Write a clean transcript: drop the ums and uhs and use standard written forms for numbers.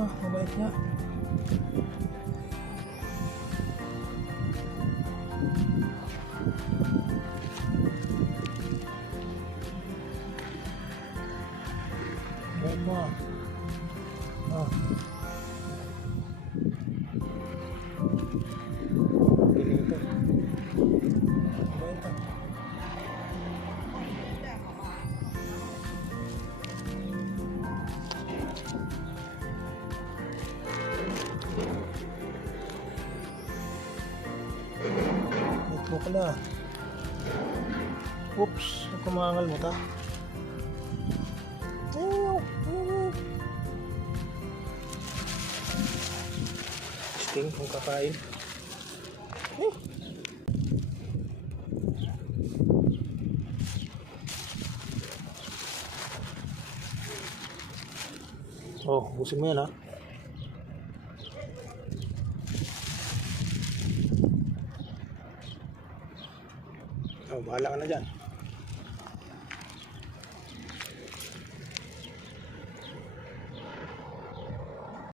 Mabait nga. Mabait mo. Galing ito. Mabait ah. Wait mo pala. Oops, kumangal mo ta. Sting kung kakain. Oh, busin mo yan ha. Oh, bahala ka na dyan.